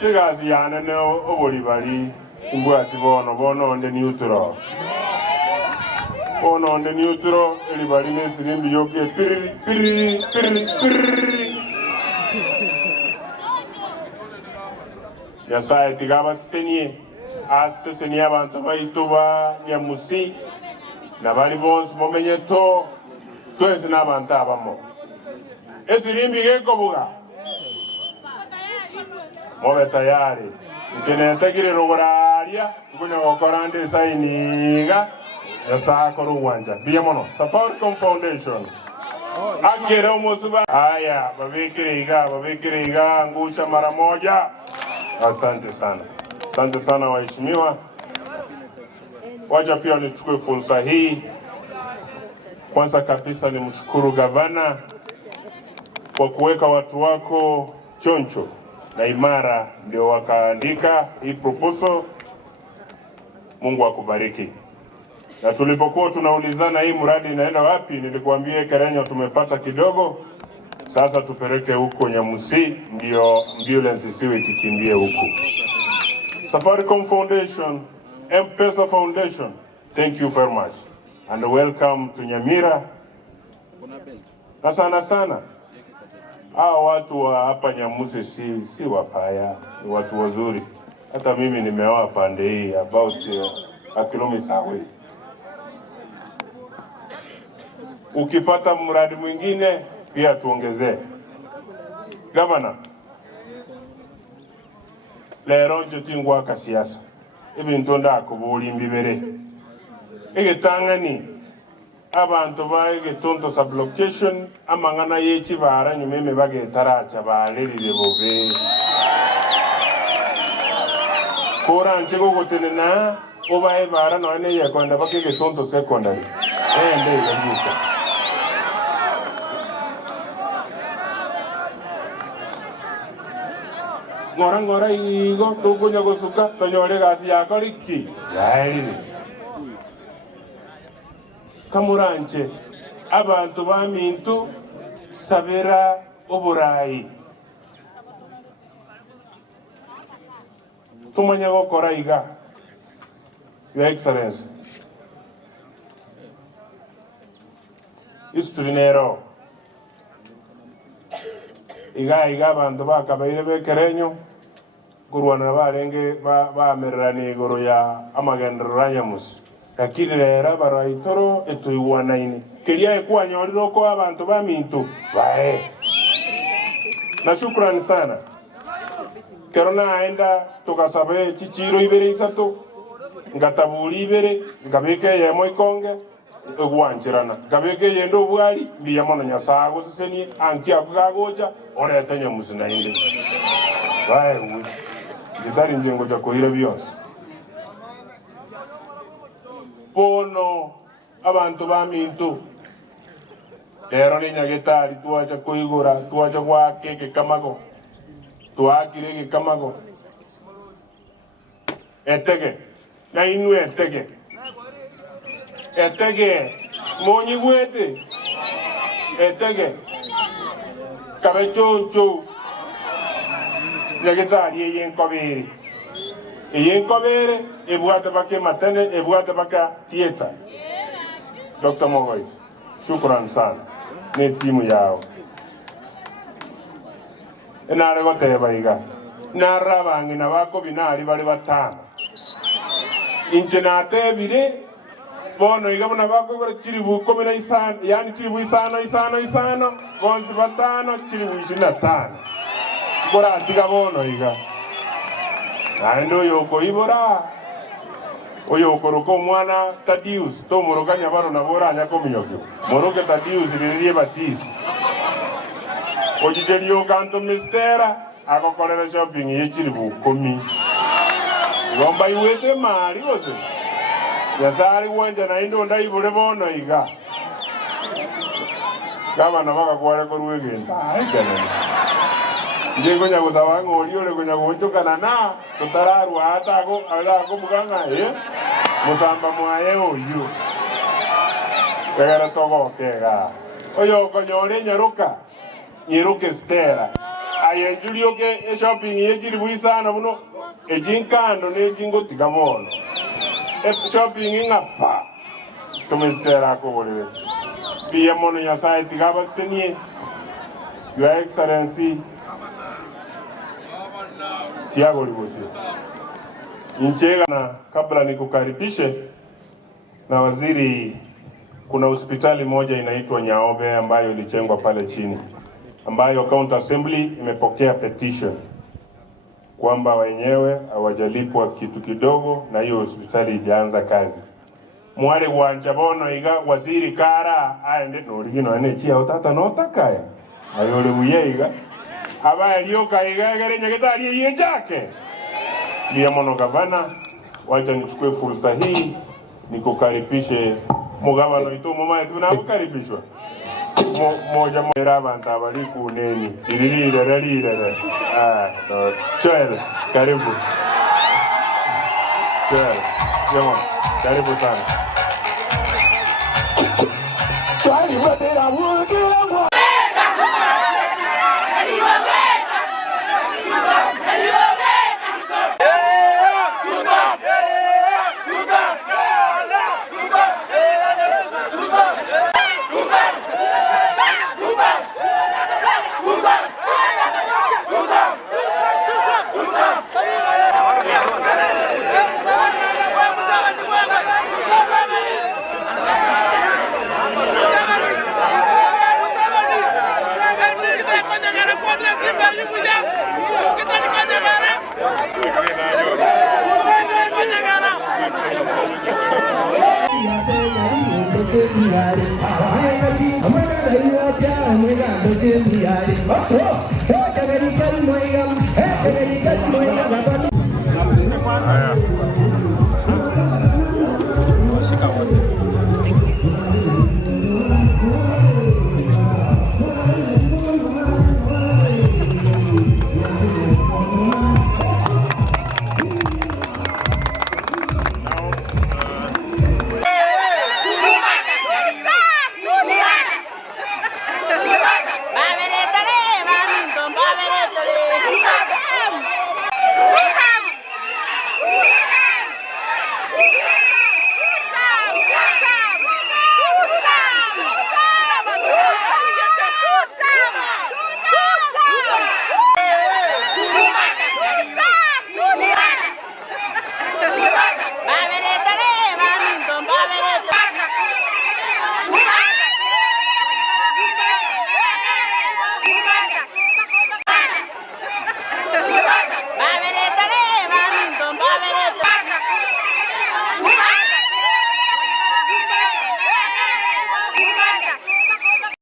Chigazi yana ne obolibali mbwati bono onde neutral. Bono onde neutral elibali ne sirimbi yoke piri. Yasaye tigaba senye asesenya abantu bayituba ya musi nabali bonse momenye to twese n'abantu abamo esirimbi gekobuga mobe tayari nkenete rogararia ngunya gokorande sainiga yasako ruwanja biyamono Safaricom Foundation agere umusuba haya babikiriga ngusha mara moja. Asante sana waheshimiwa. Wacha pia nichukue fursa hii kwanza kabisa nimshukuru gavana kwa kuweka watu wako choncho na imara ndio wakaandika hii proposal. Mungu akubariki. Na tulipokuwa tunaulizana hii mradi inaenda wapi, nilikuambia Kerenyo tumepata kidogo, sasa tupeleke huko Nyamusi ndio ambulance siwe kikimbie huko. Safaricom Foundation, M-Pesa Foundation, thank you very much and welcome to Nyamira. Na sana hao watu wa hapa Nyamusi si wapaya, ni watu wazuri. Hata mimi nimeoa pande hii about a kilometer away. Ukipata mradi mwingine pia tuongezee. Gavana, lero njotingwa ka siasa ebintu ndakubuli mbibere egetangani abantu baige tonto sublocation amangana yekibara nyumeme bagetaracha balirire bobe kora nchego gotenena obae bara none yakonda bakege tonto secondary ende yabuka ngora igo tukunya gusuka tonyore gasi yako riki yairire kamuranche abantu bamintu sabera oburayi tumanya gukora iga Your Excellency istrinero iga abantu bakabaire bekerenyo kurwana barenge bamererani igoro ya amagendera Nyamusi lakini lera baraitoro etuiwanaine kiria ekwanyoriro ko abantu bamintu bae na shukrani sana kerona aenda tukasabe chichiro ibere isato ngatabuli ibere ngabeke yemo ikonge egwanchirana ngabeke yendo bwali biyamono nyasago siseni anki akugagoja orete Nyamusi nainde bae gitari njengo ja koira byose bono abantu bamintu lero ni nyagetari tuacha kuigura tuacha kwa keke kamago tuakire kamago etege na inu etege monyi gwete etege kabechocho nyagetari yenkobere ebuate bake matene ebuate baka tieta. Dr. Mogoi, shukran sana ne timu yao enare goteba iga narabangi na bako binari bali batano inche natebire bono iga bona bako bari kiribu 15 yani kiribu isano bonsi batano kiribu 25 bora antiga bono iga ando yoko ibora oyo koroko mwana Tadius to moroka nyabaro na bora anya kominyokyo moroke Tadius lirie batisi ojijelio kanto mistera akokolera shopping yechiri bukomi ngomba iwete mali goze yasari wanja na indo ndaibure bono iga kama na baka kware koruegenta aikana Ndigo nyago tawango oliole ko nyago chokana na tutararu hata ko ala ko muganga musamba mwaye oyo kagara togo kega oyo ko nyore nyaruka nyiruke stera aye julio ke shopping ye jiri buisana buno ejinkando ne jingo tigamono shopping ngapa tumistera ko bole biye mono ya sai tigaba senye Your Excellency Tiago Libosi. Nchega na kabla nikukaribishe na waziri, kuna hospitali moja inaitwa Nyaobe ambayo ilijengwa pale chini, ambayo County Assembly imepokea petition kwamba wenyewe hawajalipwa kitu kidogo na hiyo hospitali ijaanza kazi. Mwale wanja bono iga waziri kara aende norigino ene chia utata notakaya ayole buyeiga aba lioka iga gerenya getali yenjake ndiye mono gavana. Wacha nichukue fursa hii nikukaribishe mugavana itu mama yetu na kukaribishwa moja moja abantu abali kuneni ililile Joel karibu Joel yamo karibu sana twali wadera wuki wangu Hey,